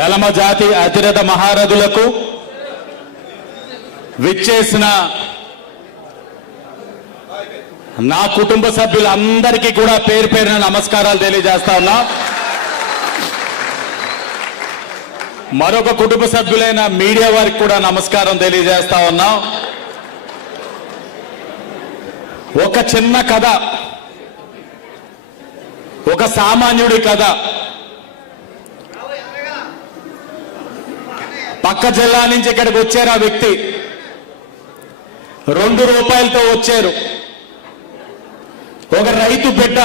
వెలమ జాతి అతిరథ మహారథులకు విచ్చేసిన నా కుటుంబ సభ్యులందరికీ కూడా పేరు పేరున నమస్కారాలు తెలియజేస్తా ఉన్నా. మరొక కుటుంబ సభ్యులైన మీడియా వారికి కూడా నమస్కారం తెలియజేస్తా ఉన్నాం. ఒక చిన్న కథ ఒక సామాన్యుడి కథ. పక్క జిల్లా నుంచి ఇక్కడికి వచ్చారు ఆ వ్యక్తి. రెండు రూపాయలతో వచ్చారు. ఒక రైతు బిడ్డ.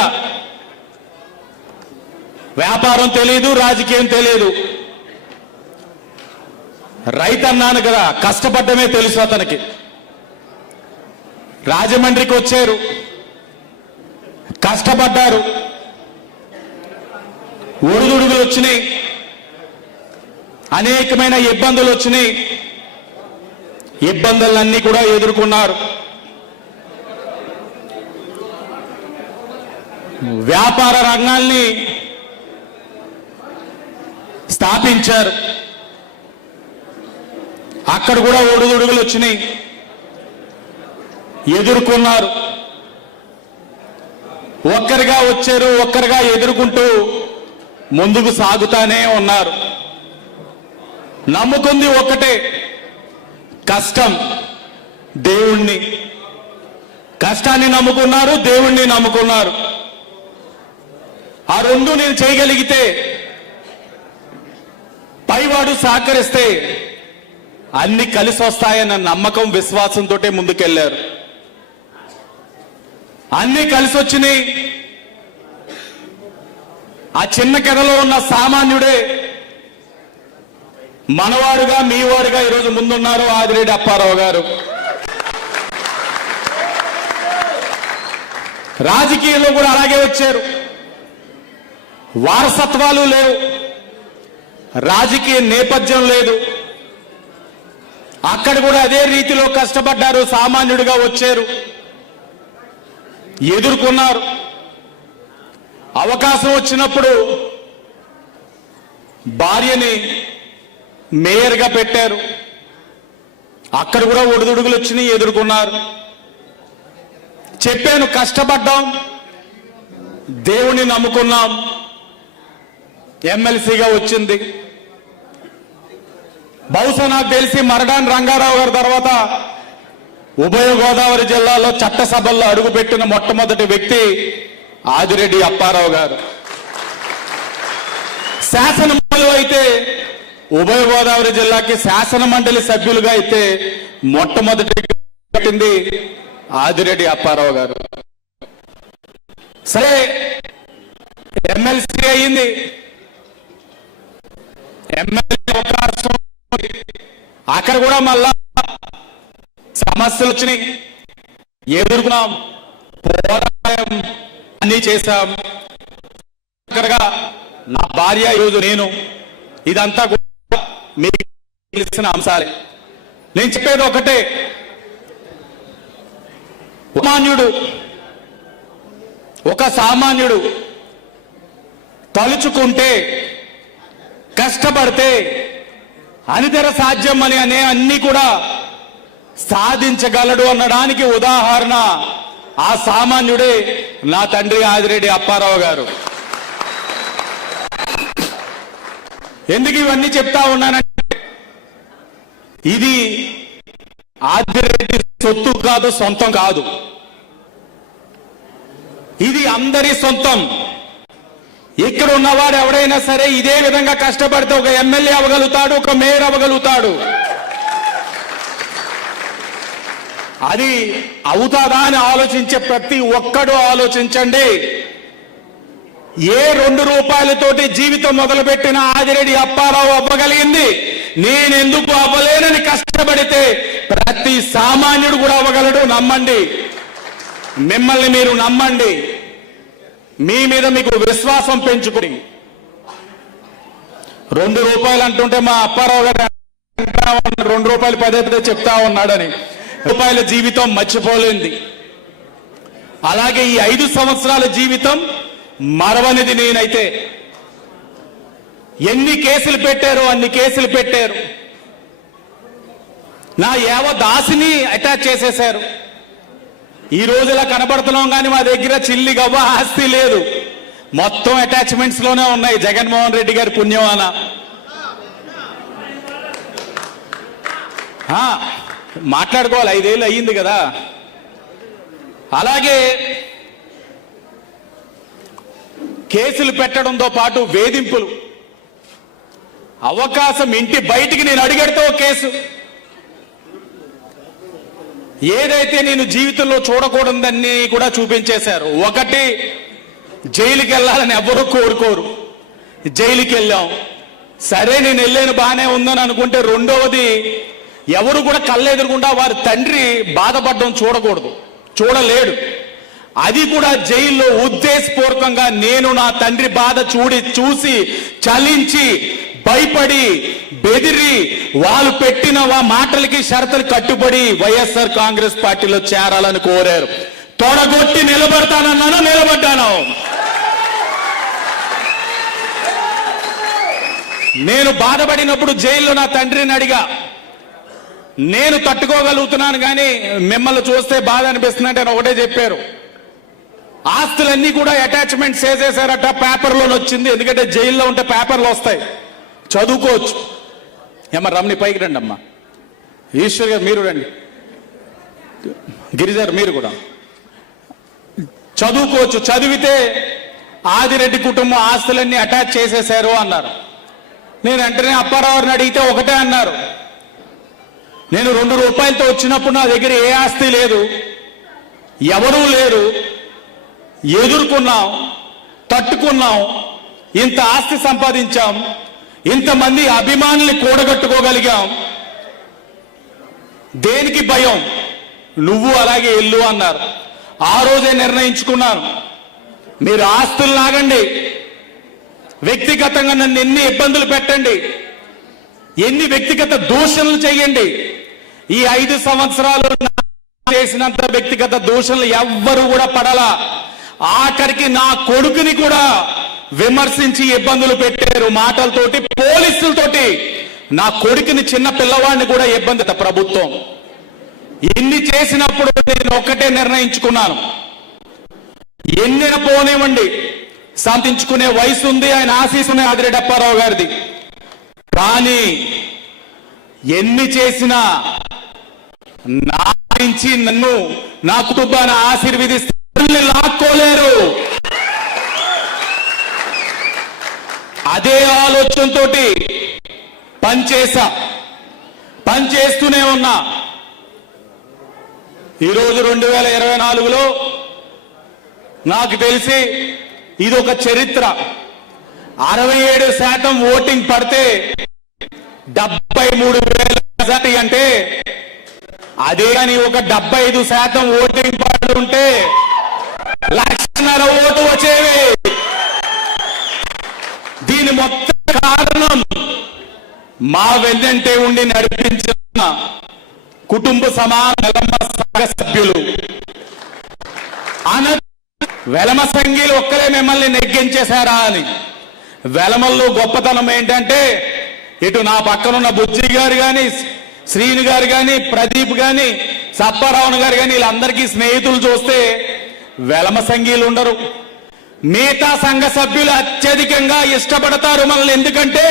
వ్యాపారం తెలియదు రాజకీయం తెలియదు రైతు అన్నాను కదా కష్టపడ్డమే తెలుసు అతనికి. రాజమండ్రికి వచ్చారు. కష్టపడ్డారు. ఒడిదుడుగులు వచ్చినాయి. అనేకమైన ఇబ్బందులు వచ్చినాయి. ఇబ్బందులన్నీ కూడా ఎదుర్కొన్నారు. వ్యాపార రంగాల్ని స్థాపించారు. అక్కడ కూడా ఒడుగుడుగులు వచ్చినాయి. ఎదుర్కొన్నారు. ఒక్కరిగా వచ్చారు ఒక్కరిగా ఎదుర్కొంటూ ముందుకు సాగుతానే ఉన్నారు. నమ్ముకుంది ఒక్కటే. కష్టం దేవుణ్ణి. కష్టాన్ని నమ్ముకున్నారు దేవుణ్ణి నమ్ముకున్నారు. ఆ రెండు నేను చేయగలిగితే పైవాడు సహకరిస్తే అన్ని కలిసి వస్తాయన్న నమ్మకం విశ్వాసంతో ముందుకెళ్ళారు అన్ని కలిసి వచ్చినాయి. ఆ చిన్న కథలో ఉన్న సామాన్యుడే మనవారుగా మీవారుగా ఈరోజు ముందున్నారు ఆదిరెడ్డి అప్పారావు గారు. రాజకీయంలో కూడా అలాగే వచ్చారు. వారసత్వాలు లేవు. రాజకీయ నేపథ్యం లేదు. అక్కడ కూడా అదే రీతిలో కష్టపడ్డారు సామాన్యుడిగా వచ్చారు. ఎదుర్కొన్నారు. అవకాశం వచ్చినప్పుడు భార్యని మేయర్గా పెట్టారు. అక్కడ కూడా ఒడిదుడుగులు వచ్చినాయి ఎదుర్కొన్నారు. చెప్పాను కష్టపడ్డాం. దేవుణ్ణి నమ్ముకున్నాం. ఎమ్మెల్సీగా వచ్చింది. బహుశా నాకు తెలిసి మరడాన్ రంగారావు గారి తర్వాత ఉభయ గోదావరి జిల్లాలో చట్టసభల్లో అడుగుపెట్టిన మొట్టమొదటి వ్యక్తి ఆదిరెడ్డి అప్పారావు గారు. శాసన అయితే ఉభయ గోదావరి జిల్లాకి శాసన మండలి సభ్యులుగా అయితే మొట్టమొదటి పెట్టింది ఆదిరెడ్డి అప్పారావు గారు. సరే ఎమ్మెల్సీ అయింది ఎమ్మెల్యే అవకాశం అక్కడ కూడా మళ్ళా సమస్యలు వచ్చినాయి. ఎదుర్కొన్నాం. పోరాటం అన్ని చేశాం. నా భార్య ఈరోజు నేను. ఇదంతా మీకు తెలిసిన అంశాలే. నేను చెప్పేది ఒకటే. సామాన్యుడు ఒక సామాన్యుడు తలుచుకుంటే కష్టపడితే అనితర సాధ్యం అని అనే అన్ని కూడా సాధించగలడు అనడానికి ఉదాహరణ ఆ సామాన్యుడే నా తండ్రి ఆదిరెడ్డి అప్పారావు గారు. ఎందుకు ఇవన్నీ చెప్తా ఉన్నానంటే ఇది ఆదిరెడ్డి సొత్తు కాదు సొంతం కాదు. ఇది అందరి సొంతం. ఇక్కడ ఉన్నవాడు ఎవడైనా సరే ఇదే విధంగా కష్టపడితే ఒక ఎమ్మెల్యే అవ్వగలుగుతాడు ఒక మేయర్ అవ్వగలుగుతాడు. అది అవుతాదా అని ఆలోచించే ప్రతి ఒక్కడు ఆలోచించండి. ఏ రెండు రూపాయలతోటి జీవితం మొదలుపెట్టిన ఆదిరెడ్డి అప్పారావు అవ్వగలిగింది. నేనెందుకు అవ్వలేనని కష్టపడితే ప్రతి సామాన్యుడు కూడా అవ్వగలడు నమ్మండి. మిమ్మల్ని మీరు నమ్మండి. మీ మీద మీకు విశ్వాసం పెంచుకుని. రెండు రూపాయలు అంటుంటే మా అప్పారావు గారు రెండు రూపాయలు పదే పదే చెప్తా ఉన్నాడని. రూపాయల జీవితం మర్చిపోలేంది. అలాగే ఈ ఐదు సంవత్సరాల జీవితం మరవనిది నేనైతే. ఎన్ని కేసులు పెట్టారో అన్ని కేసులు పెట్టారు. నా యావ దాసిని అటాచ్ చేసేశారు. ఈ రోజులా కనబడుతున్నాం కానీ మా దగ్గర చిల్లి గవ్వ ఆస్తి లేదు. మొత్తం అటాచ్మెంట్స్లోనే ఉన్నాయి. జగన్మోహన్ రెడ్డి గారి పుణ్యమాన మాట్లాడుకోవాలి. ఐదేళ్ళు అయ్యింది కదా. అలాగే కేసులు పెట్టడంతో పాటు వేధింపులు. అవకాశం ఇంటి బయటికి నేను అడిగడితే ఓ కేసు. ఏదైతే నేను జీవితంలో చూడకూడదని కూడా చూపించేశారు. ఒకటి జైలుకి వెళ్ళాలని ఎవరూ కోరుకోరు. జైలుకి వెళ్ళాం. సరే నేను వెళ్ళాను బాగానే ఉందని అనుకుంటే రెండవది ఎవరు కూడా కళ్ళెదురుకుండా వారి తండ్రి బాధపడడం చూడకూడదు. చూడలేడు. అది కూడా జైల్లో ఉద్దేశపూర్వకంగా నేను నా తండ్రి బాధ చూడి చూసి చలించి భయపడి బెదిరి వాళ్ళు పెట్టిన వా మాటలకి షరతులు కట్టుబడి వైఎస్ఆర్ కాంగ్రెస్ పార్టీలో చేరాలని కోరారు. తొడగొట్టి నిలబడతానన్నాను? నిలబడ్డాను. నేను బాధపడినప్పుడు జైల్లో నా తండ్రిని అడిగా. నేను తట్టుకోగలుగుతున్నాను కానీ మిమ్మల్ని చూస్తే బాధ అనిపిస్తుందంటే ఆయన ఒకటే చెప్పారు. ఆస్తులన్నీ కూడా అటాచ్మెంట్ చేసేసారట పేపర్లో వచ్చింది. ఎందుకంటే జైల్లో ఉంటే పేపర్లు వస్తాయి. చదువుకోవచ్చు. ఏమ్మ రమణి పైకి రండి అమ్మా ఈశ్వర్ గారు మీరు రండి. గిరిజారు మీరు కూడా. చదువుకోవచ్చు. చదివితే ఆదిరెడ్డి కుటుంబం ఆస్తులన్నీ అటాచ్ చేసేశారు అన్నారు. నేను వెంటనే అప్పారావుని అడిగితే ఒకటే అన్నారు. నేను రెండు రూపాయలతో వచ్చినప్పుడు నా దగ్గర ఏ ఆస్తి లేదు. ఎవరూ లేరు. ఎదుర్కొన్నాం తట్టుకున్నాం ఇంత ఆస్తి సంపాదించాం ఇంతమంది అభిమానుల్ని కూడగట్టుకోగలిగాం. దేనికి భయం? నువ్వు అలాగే ఇల్లు అన్నారు. ఆ రోజే నిర్ణయించుకున్నాను మీరు ఆస్తులు లాగండి. వ్యక్తిగతంగా నన్ను ఎన్ని ఇబ్బందులు పెట్టండి. ఎన్ని వ్యక్తిగత దూషణలు చేయండి ఈ ఐదు సంవత్సరాలు చేసినంత వ్యక్తిగత దూషణలు ఎవ్వరు కూడా పడలా. ఆఖరికి నా కొడుకుని కూడా విమర్శించి ఇబ్బందులు పెట్టారు మాటలతోటి పోలీసులతోటి. నా కొడుకుని చిన్న పిల్లవాడిని కూడా ఇబ్బంది ప్రభుత్వం. ఎన్ని చేసినప్పుడు నేను ఒక్కటే నిర్ణయించుకున్నాను. ఎన్నిన పోనివ్వండి. శాంతించుకునే వయసు ఉంది ఆయన ఆశీస్సునే ఆదిరెడ్డి అప్పారావు గారిది. కానీ ఎన్ని చేసినా నా నుంచి నన్ను నా కుటుంబాన్ని ఆశీర్వదిస్తే నన్ను అదే ఆలోచనతో పనిచేసా పనిచేస్తూనే ఉన్నా. ఈరోజు రెండు వేల ఇరవై నాలుగులో నాకు తెలిసి ఇది ఒక చరిత్ర. అరవై ఏడు శాతం ఓటింగ్ పడితే డెబ్బై మూడు వేల మెజార్టీ అంటే అదే కానీ ఒక డెబ్బై ఐదు శాతం ఓటింగ్ పడుతుంటే లక్షన్నర ఓటు వచ్చేవి. దీని మొత్తం కారణం మా వెన్నంటే ఉండి నడిపించిన కుటుంబ సమాన సంఘ సభ్యులు. అన వెలమ సంఘీలు ఒక్కలే మిమ్మల్ని నెగ్గించేశారా అని. వెలమల్లో గొప్పతనం ఏంటంటే ఇటు నా పక్కనున్న బుజ్జి గారు కానీ శ్రీను గారు కానీ ప్రదీప్ కానీ సప్పారావును గారు కానీ వీళ్ళందరికీ స్నేహితులు చూస్తే వెలమ సంఘీలు ఉండరు. మిగతా సంఘ సభ్యులు అత్యధికంగా ఇష్టపడతారు మనల్ని. ఎందుకంటే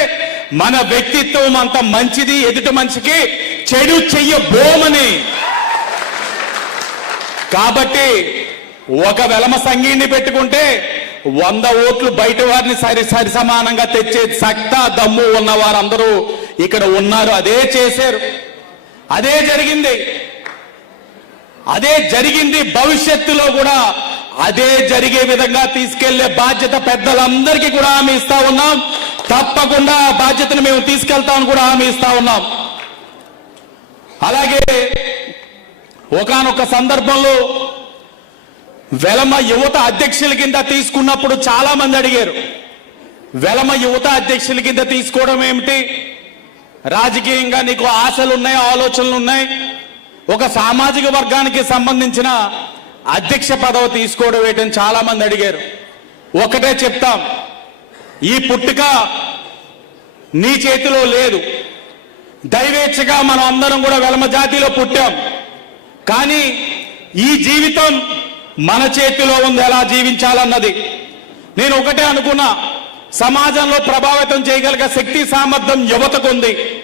మన వ్యక్తిత్వం అంత మంచిది ఎదుటి మనిషికి చెడు చెయ్యబోమని. కాబట్టి ఒక వెలమ సంఘీని పెట్టుకుంటే వంద ఓట్లు బయట వారిని సరి సరి సమానంగా తెచ్చే సక్త దమ్ము ఉన్న వారందరూ ఇక్కడ ఉన్నారు. అదే చేశారు. అదే జరిగింది. అదే జరిగింది భవిష్యత్తులో కూడా. అదే జరిగే విధంగా తీసుకెళ్ళే బాధ్యత పెద్దలందరికీ కూడా హామీ ఇస్తా ఉన్నాం. తప్పకుండా ఆ బాధ్యతను మేము తీసుకెళ్తామని కూడా హామీ ఇస్తా ఉన్నాం. అలాగే ఒకనొక సందర్భంలో వెలమ యువత అధ్యక్షుల కింద తీసుకున్నప్పుడు చాలా మంది అడిగారు. వెలమ యువత అధ్యక్షుల కింద తీసుకోవడం ఏమిటి? రాజకీయంగా నీకు ఆశలు ఉన్నాయి ఆలోచనలు ఉన్నాయి ఒక సామాజిక వర్గానికి సంబంధించిన అధ్యక్ష పదవి తీసుకోవడం ఏంటని చాలా మంది అడిగారు. ఒకటే చెప్తాం. ఈ పుట్టుక నీ చేతిలో లేదు. దైవేచ్ఛగా మనం అందరం కూడా వెలమ జాతిలో పుట్టాం. కానీ ఈ జీవితం మన చేతిలో ఉంది ఎలా జీవించాలన్నది. నేను ఒకటే అనుకున్నా సమాజంలో ప్రభావితం చేయగలిగే శక్తి సామర్థ్యం యువతకు ఉంది.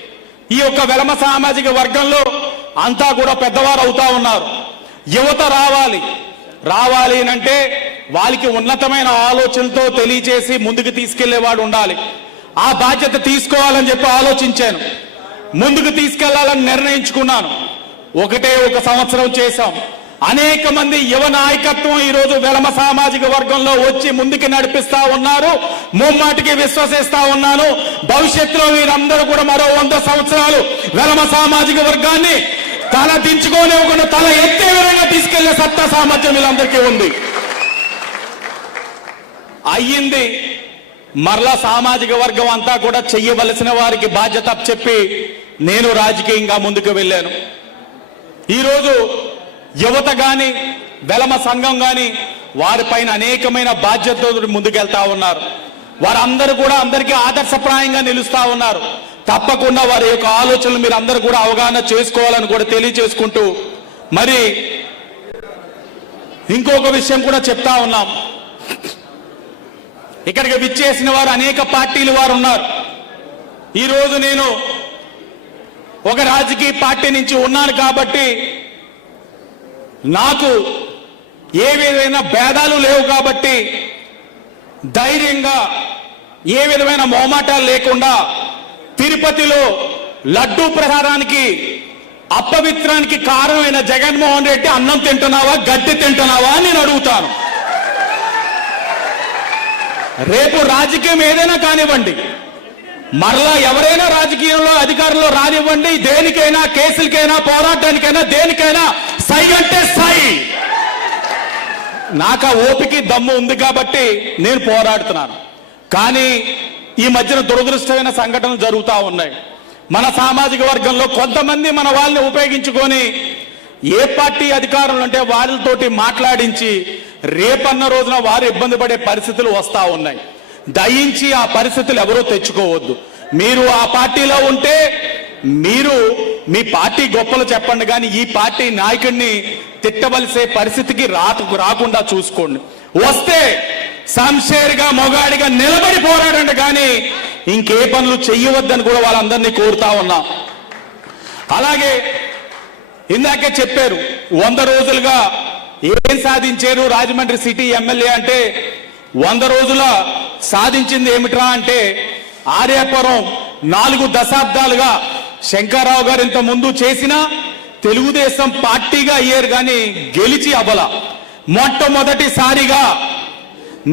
ఈ యొక్క వెలమ సామాజిక వర్గంలో అంతా కూడా పెద్దవారు అవుతా ఉన్నారు. యువత రావాలి. రావాలి అని అంటే వాళ్ళకి ఉన్నతమైన ఆలోచనతో తెలియజేసి ముందుకు తీసుకెళ్ళేవాడు ఉండాలి. ఆ బాధ్యత తీసుకోవాలని చెప్పి ఆలోచించాను. ముందుకు తీసుకెళ్ళాలని నిర్ణయించుకున్నాను. ఒకటే ఒక సంవత్సరం చేశాం. అనేక మంది యువ నాయకత్వం ఈరోజు వెలమ సామాజిక వర్గంలో వచ్చి ముందుకు నడిపిస్తా ఉన్నారు. ముమ్మాటికి విశ్వసిస్తా ఉన్నాను. భవిష్యత్తులో వీరందరూ కూడా మరో వంద సంవత్సరాలు వెలమ సామాజిక వర్గాన్ని తల దించుకోనివ్వకుండా తల ఎత్తే విధంగా తీసుకెళ్ళే సత్తా సామర్థ్యం వీళ్ళందరికీ ఉంది. అయ్యింది. మరలా సామాజిక వర్గం అంతా కూడా చెయ్యవలసిన వారికి బాధ్యత చెప్పి నేను రాజకీయంగా ముందుకు వెళ్ళాను. ఈరోజు యువత కానీ వెలమ సంఘం కానీ వారిపైన అనేకమైన బాధ్యతలు ముందుకెళ్తా ఉన్నారు. వారందరూ కూడా అందరికీ ఆదర్శప్రాయంగా నిలుస్తా ఉన్నారు. తప్పకుండా వారి యొక్క ఆలోచనలు మీరు అందరూ కూడా అవగాహన చేసుకోవాలని కూడా తెలియచేసుకుంటూ మరి ఇంకొక విషయం కూడా చెప్తా ఉన్నాం. ఇక్కడికి విచ్చేసిన వారు అనేక పార్టీలు వారు ఉన్నారు. ఈరోజు నేను ఒక రాజకీయ పార్టీ నుంచి ఉన్నాను కాబట్టి నాకు ఏ విధమైన భేదాలు లేవు కాబట్టి ధైర్యంగా ఏ విధమైన మొహమాటాలు లేకుండా తిరుపతిలో లడ్డూ ప్రహారానికి అపవిత్రానికి కారణమైన జగన్మోహన్ రెడ్డి అన్నం తింటున్నావా గడ్డి తింటున్నావా అని నేను అడుగుతాను. రేపు రాజకీయం ఏదైనా కానివ్వండి మరలా ఎవరైనా రాజకీయంలో అధికారంలో రానివ్వండి దేనికైనా కేసులకైనా పోరాటానికైనా దేనికైనా సై అంటే సై నాకు ఆ ఓపికి దమ్ము ఉంది కాబట్టి నేను పోరాడుతున్నాను. కానీ ఈ మధ్యన దురదృష్టమైన సంఘటనలు జరుగుతూ ఉన్నాయి. మన సామాజిక వర్గంలో కొంతమంది మన వాళ్ళని ఉపయోగించుకొని ఏ పార్టీ అధికారులు అంటే వారితోటి మాట్లాడించి రేపన్న రోజున వారు ఇబ్బంది పడే పరిస్థితులు వస్తూ ఉన్నాయి. దయించి ఆ పరిస్థితులు ఎవరూ తెచ్చుకోవద్దు. మీరు ఆ పార్టీలో ఉంటే మీరు మీ పార్టీ గొప్పలు చెప్పండి కానీ ఈ పార్టీ నాయకుడిని తిట్టవలసే పరిస్థితికి రాకుండా చూసుకోండి. వస్తే సంశేర్గా మొగాడిగా నిలబడి పోరాడండి కానీ ఇంకే పనులు చెయ్యవద్దని కూడా వాళ్ళందరినీ కోరుతా ఉన్నాం. అలాగే ఇందాకే చెప్పారు వంద రోజులుగా ఏం సాధించారు రాజమండ్రి సిటీ ఎమ్మెల్యే అంటే వంద రోజుల సాధించింది ఏమిట్రా అంటే ఆర్యాపురం నాలుగు దశాబ్దాలుగా శంకర్రావు గారు ఇంత ముందు చేసిన తెలుగుదేశం పార్టీగా అయ్యారు కానీ గెలిచి అబల మొట్టమొదటిసారిగా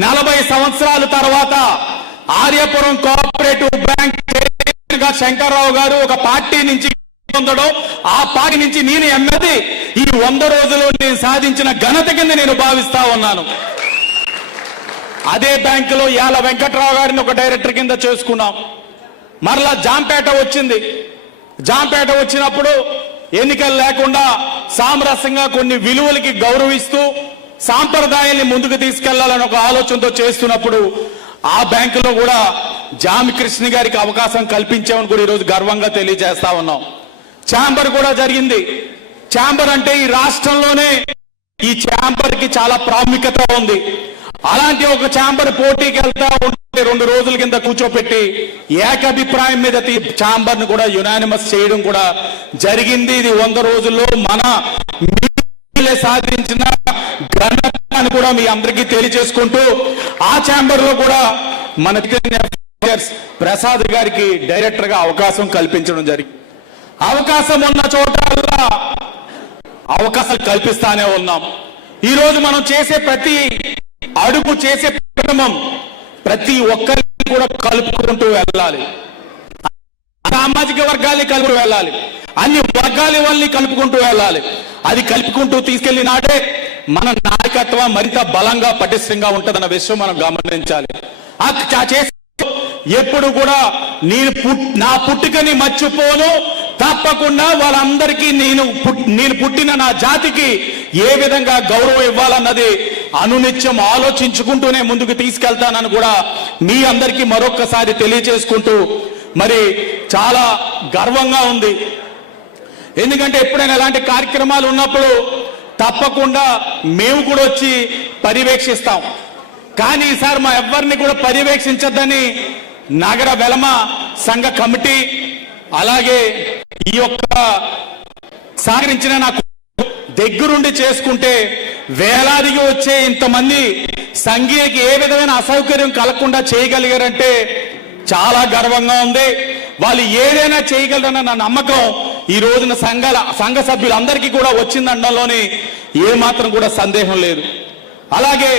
నలభై సంవత్సరాల తర్వాత ఆర్యపురం కోఆపరేటివ్ బ్యాంక్గా శంకర్రావు గారు ఒక పార్టీ నుంచి పొందడం ఆ పార్టీ నుంచి నేను ఎమ్మెది ఈ వంద రోజులు నేను సాధించిన ఘనత కింద నేను భావిస్తా ఉన్నాను. అదే బ్యాంకులో యాల వెంకట్రావు గారిని ఒక డైరెక్టర్ కింద చేసుకున్నాం. మరలా జాంపేట వచ్చింది. జాంపేట వచ్చినప్పుడు ఎన్నికలు లేకుండా సామరస్యంగా కొన్ని విలువలకి గౌరవిస్తూ సాంప్రదాయాన్ని ముందుకు తీసుకెళ్ళాలని ఒక ఆలోచనతో చేస్తున్నప్పుడు ఆ బ్యాంకులో కూడా జామి కృష్ణ గారికి అవకాశం కల్పించామని కూడా ఈరోజు గర్వంగా తెలియజేస్తా ఉన్నాం. ఛాంబర్ కూడా జరిగింది. ఛాంబర్ అంటే ఈ రాష్ట్రంలోనే ఈ ఛాంబర్కి చాలా ప్రాముఖ్యత ఉంది. అలాంటి ఒక ఛాంబర్ పోటీకి వెళ్తా ఉంటే రెండు రోజుల కింద కూర్చోపెట్టి ఏకాభిప్రాయం మీద ఛాంబర్ను కూడా యునానిమస్ చేయడం కూడా జరిగింది. ఇది వంద రోజుల్లో మన సాధించిన ఘనత అని కూడా మీ అందరికీ తెలియజేసుకుంటూ ఆ ఛాంబర్లో కూడా మన ప్రసాద్ గారికి డైరెక్టర్గా అవకాశం కల్పించడం జరిగింది అవకాశం ఉన్న చోట అవకాశాలు కల్పిస్తానే ఉన్నాం. ఈ రోజు మనం చేసే ప్రతి అడుగు చేసే పరిణామం ప్రతి ఒక్కరిని కూడా కలుపుకుంటూ వెళ్ళాలి. సామాజిక వర్గాల్ని కలుపు వెళ్ళాలి. అన్ని వర్గాల వాళ్ళని కలుపుకుంటూ వెళ్ళాలి. అది కలుపుకుంటూ తీసుకెళ్ళి నాడే మన నాయకత్వం మరింత బలంగా పటిష్టంగా ఉంటుందన్న విషయం మనం గమనించాలి. ఆ చేసే ఎప్పుడు కూడా నేను నా పుట్టుకని మర్చిపోను. తప్పకుండా వాళ్ళందరికీ నేను నేను పుట్టిన నా జాతికి ఏ విధంగా గౌరవం ఇవ్వాలన్నది అనునిత్యం ఆలోచించుకుంటూనే ముందుకు తీసుకెళ్తానని కూడా మీ అందరికీ మరొక్కసారి తెలియజేసుకుంటూ మరి చాలా గర్వంగా ఉంది. ఎందుకంటే ఎప్పుడైనా ఇలాంటి కార్యక్రమాలు ఉన్నప్పుడు తప్పకుండా మేము కూడా వచ్చి పర్యవేక్షిస్తాం. కానీ ఈసారి మా ఎవ్వరిని కూడా పర్యవేక్షించద్దని నగర వెలమ సంఘ కమిటీ అలాగే ఈ యొక్క సహకరించిన నాకు దగ్గరుండి చేసుకుంటే వేలాదిగా వచ్చే ఇంతమంది సంఘీయకి ఏ విధమైన అసౌకర్యం కలగకుండా చేయగలిగారంటే చాలా గర్వంగా ఉంది. వాళ్ళు ఏదైనా చేయగలరన్న నా నమ్మకం ఈ రోజున సంఘాల సంఘ సభ్యులందరికీ కూడా వచ్చిందనడంలోని ఏమాత్రం కూడా సందేహం లేదు. అలాగే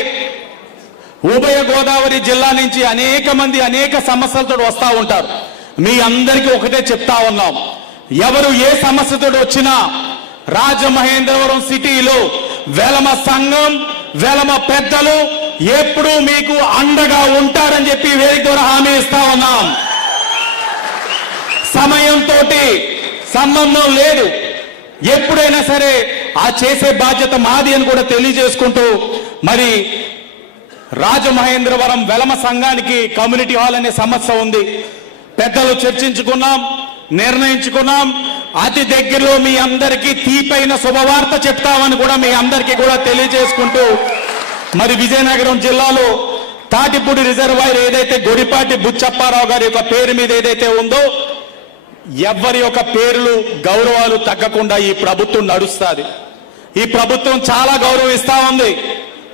ఉభయ గోదావరి జిల్లా నుంచి అనేక మంది అనేక సమస్యలతో వస్తూ ఉంటారు. మీ అందరికీ ఒకటే చెప్తా ఉన్నాం. ఎవరు ఏ సమస్యతో వచ్చినా రాజమహేంద్రవరం సిటీలో వెలమ సంఘం వెలమ పెద్దలు ఎప్పుడు మీకు అండగా ఉంటారని చెప్పి వేదిక ద్వారా హామీ ఇస్తా ఉన్నాం. సమయంతో సంబంధం లేదు. ఎప్పుడైనా సరే ఆ చేసే బాధ్యత మాది అని కూడా తెలియజేసుకుంటూ మరి రాజమహేంద్రవరం వెలమ సంఘానికి కమ్యూనిటీ హాల్ అనే సమస్య ఉంది. పెద్దలు చర్చించుకున్నాం. నిర్ణయించుకున్నాం. అతి దగ్గరలో మీ అందరికీ తీపైన శుభవార్త చెప్తామని కూడా మీ అందరికీ కూడా తెలియజేసుకుంటూ మరి విజయనగరం జిల్లాలో తాటిపూడి రిజర్వాయర్ ఏదైతే గొడిపాటి బుచ్చప్పారావు గారి యొక్క పేరు మీద ఏదైతే ఉందో ఎవరి యొక్క పేర్లు గౌరవాలు తగ్గకుండా ఈ ప్రభుత్వం నడుస్తుంది. ఈ ప్రభుత్వం చాలా గౌరవం ఇస్తా ఉంది.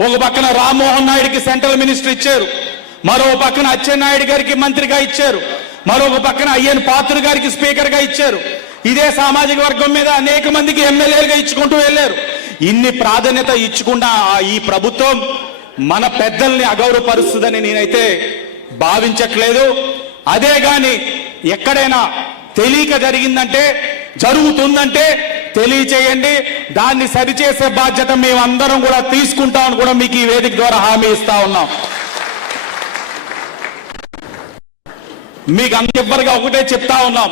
ఒక పక్కన రామ్మోహన్ నాయుడికి సెంట్రల్ మినిస్టర్ ఇచ్చారు. మరో పక్కన అచ్చెన్నాయుడు గారికి మంత్రిగా ఇచ్చారు. మరొక పక్కన అయ్యన్ పాత్ర గారికి స్పీకర్గా ఇచ్చారు. ఇదే సామాజిక వర్గం మీద అనేక మందికి ఎమ్మెల్యేలుగా ఇచ్చుకుంటూ వెళ్ళారు. ఇన్ని ప్రాధాన్యత ఇచ్చకుండా ఈ ప్రభుత్వం మన పెద్దల్ని అగౌరవపరుస్తుందని నేనైతే భావించట్లేదు. అదే గాని ఎక్కడైనా తెలియక జరిగిందంటే జరుగుతుందంటే తెలియచేయండి. దాన్ని సరిచేసే బాధ్యత మేమందరం కూడా తీసుకుంటామని కూడా మీకు ఈ వేదిక ద్వారా హామీ ఇస్తా ఉన్నాం. మీకు అందరిగా ఒకటే చెప్తా ఉన్నాం.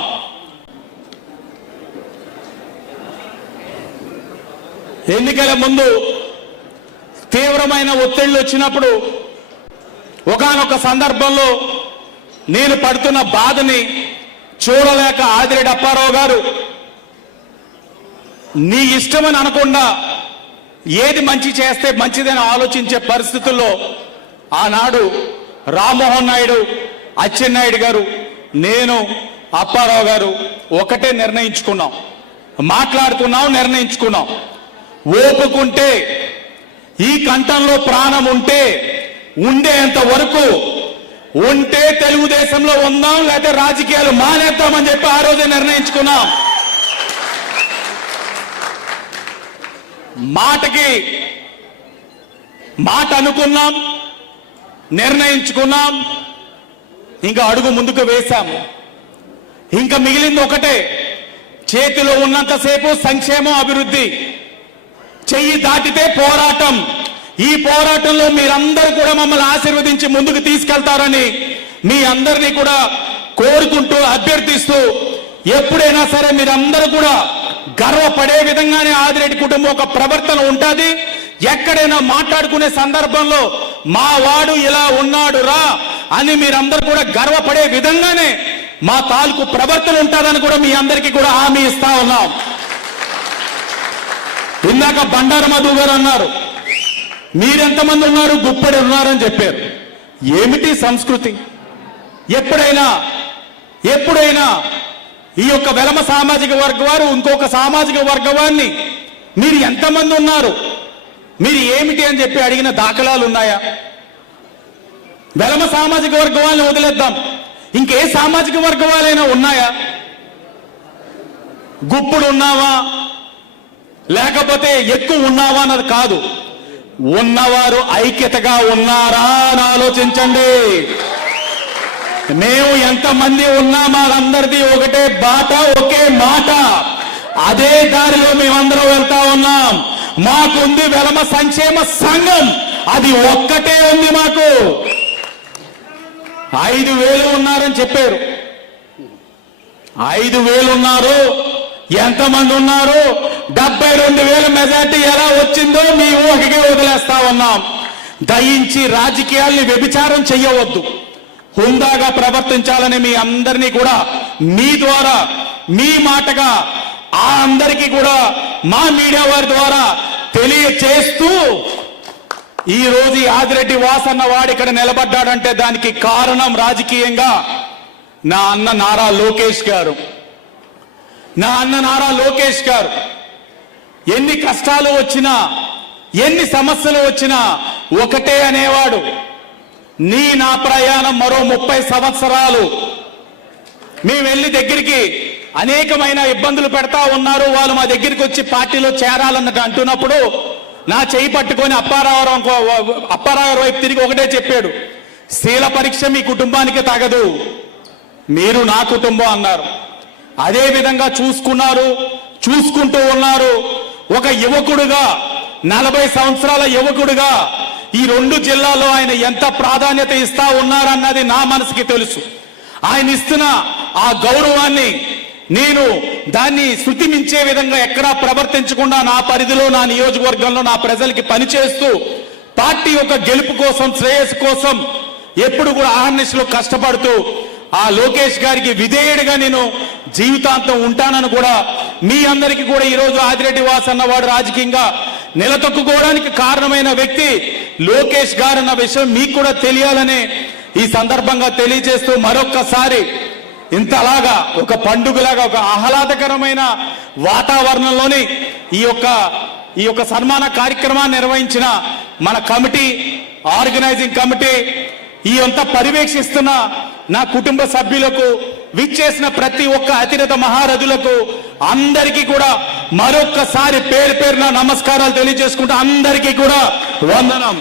ఎన్నికల ముందు తీవ్రమైన ఒత్తిళ్ళు వచ్చినప్పుడు ఒకానొక సందర్భంలో నేను పడుతున్న బాధని చూడలేక ఆదిరెడ్డి అప్పారావు గారు నీ ఇష్టమని అనకుండా ఏది మంచి చేస్తే మంచిదని ఆలోచించే పరిస్థితుల్లో ఆనాడు రామ్మోహన్ నాయుడు అచ్చెన్నాయుడు గారు నేను అప్పారావు గారు ఒకటే నిర్ణయించుకున్నాం. మాట్లాడుతున్నాం నిర్ణయించుకున్నాం. ఓపుకుంటే ఈ కంఠంలో ప్రాణం ఉంటే ఉండేంత వరకు ఉంటే తెలుగుదేశంలో ఉందాం లేకపోతే రాజకీయాలు మానేద్దామని చెప్పి ఆ రోజే నిర్ణయించుకున్నాం. మాటకి మాట అనుకున్నాం నిర్ణయించుకున్నాం ఇంకా అడుగు ముందుకు వేశాము. ఇంకా మిగిలింది ఒకటే చేతిలో ఉన్నంతసేపు సంక్షేమం అభివృద్ధి. చెయ్యి దాటితే పోరాటం. ఈ పోరాటంలో మీరందరూ కూడా మమ్మల్ని ఆశీర్వదించి ముందుకు తీసుకెళ్తారని మీ అందరినీ కూడా కోరుకుంటూ అభ్యర్థిస్తూ ఎప్పుడైనా సరే మీరందరూ కూడా గర్వపడే విధంగానే ఆదిరెడ్డి కుటుంబం ఒక ప్రవర్తన ఉంటుంది. ఎక్కడైనా మాట్లాడుకునే సందర్భంలో మా వాడు ఇలా ఉన్నాడు రా అని మీరందరూ కూడా గర్వపడే విధంగానే మా తాలూకు ప్రవర్తన ఉంటుందని కూడా మీ అందరికీ కూడా హామీ ఇస్తా ఉన్నాం. ఇందాక బండారు మధు గారు అన్నారు మీరెంతమంది ఉన్నారు? గుప్పడి ఉన్నారని చెప్పారు. ఏమిటి సంస్కృతి? ఎప్పుడైనా ఎప్పుడైనా ఈ యొక్క వెలమ సామాజిక వర్గ వారు ఇంకొక సామాజిక వర్గవాన్ని మీరు ఎంతమంది ఉన్నారు? మీరు ఏమిటి? అని చెప్పి అడిగిన దాఖలాలు ఉన్నాయా? వెలమ సామాజిక వర్గ వాళ్ళని వదిలేద్దాం. ఇంకే సామాజిక వర్గ వాళ్ళైనా ఉన్నాయా? గుప్పుడు ఉన్నావా? లేకపోతే ఎక్కువ ఉన్నావా అన్నది కాదు. ఉన్నవారు ఐక్యతగా ఉన్నారా అని ఆలోచించండి. మేము ఎంతమంది ఉన్నా మాదందరిది ఒకటే బాట ఒకే మాట. అదే దారిలో మేమందరం వెళ్తా ఉన్నాం. మాకుంది వెలమ సంక్షేమ సంఘం. అది ఒక్కటే ఉంది మాకు. ఐదు వేలు ఉన్నారని చెప్పారు. ఐదు వేలు ఉన్నారు. ఎంతమంది ఉన్నారు? డెబ్బై రెండు వేల మెజార్టీ ఎలా వచ్చిందో మీ ఊహకి వదిలేస్తా ఉన్నాం. దయించి రాజకీయాల్ని వ్యభిచారం చెయ్యవద్దు. హుందాగా ప్రవర్తించాలని మీ అందరినీ కూడా మీ ద్వారా మీ మాటగా ఆ అందరికీ కూడా మా మీడియా వారి ద్వారా తెలియచేస్తూ ఈ రోజు ఆదిరెడ్డి వాసన్న వాడు ఇక్కడ నిలబడ్డాడంటే దానికి కారణం రాజకీయంగా నా అన్న నారా లోకేష్ గారు. నా అన్న నారా లోకేష్ గారు. ఎన్ని కష్టాలు వచ్చినా ఎన్ని సమస్యలు వచ్చినా ఒకటే అనేవాడు. నీ నా ప్రయాణం మరో ముప్పై సంవత్సరాలు. మేము వెళ్ళి దగ్గరికి అనేకమైన ఇబ్బందులు పెడతా ఉన్నారు. వాళ్ళు మా దగ్గరికి వచ్చి పార్టీలో చేరాలన్నట్టు అంటున్నప్పుడు నా చేయి పట్టుకొని అప్పారావు అప్పారావు వైపు తిరిగి ఒకటే చెప్పాడు శీల పరీక్ష మీ కుటుంబానికి తగదు మీరు నా కుటుంబం అన్నారు. అదే విధంగా చూసుకున్నారు చూసుకుంటూ ఉన్నారు. ఒక యువకుడుగా నలభై సంవత్సరాల యువకుడుగా ఈ రెండు జిల్లాలో ఆయన ఎంత ప్రాధాన్యత ఇస్తా ఉన్నారన్నది నా మనసుకి తెలుసు. ఆయన ఇస్తున్న ఆ గౌరవాన్ని నేను దాన్ని శృతి మించే విధంగా ఎక్కడా ప్రవర్తించకుండా నా పరిధిలో నా నియోజకవర్గంలో నా ప్రజలకి పనిచేస్తూ పార్టీ యొక్క గెలుపు కోసం శ్రేయస్సు కోసం ఎప్పుడు కూడా ఆహర్నిశలో కష్టపడుతూ ఆ లోకేష్ గారికి విధేయుడిగా నేను జీవితాంతం ఉంటానని కూడా మీ అందరికీ కూడా ఈ రోజు ఆదిరెడ్డి వాస్ అన్నవాడు రాజకీయంగా నిలదొక్కుకోవడానికి కారణమైన వ్యక్తి లోకేష్ గారు అన్న విషయం మీకు కూడా తెలియాలని ఈ సందర్భంగా తెలియజేస్తూ మరొక్కసారి ఇంతలాగా ఒక పండుగలాగా ఒక ఆహ్లాదకరమైన వాతావరణంలోని ఈ యొక్క ఈ యొక్క సన్మాన కార్యక్రమాన్ని నిర్వహించిన మన కమిటీ ఆర్గనైజింగ్ కమిటీ ఈ అంతా పర్యవేక్షిస్తున్న నా కుటుంబ సభ్యులకు విచ్చేసిన ప్రతి ఒక్క అతిరథ మహారథులకు అందరికీ కూడా మరొక్కసారి పేరు పేరున నమస్కారాలు తెలియజేసుకుంటూ అందరికీ కూడా వందనం.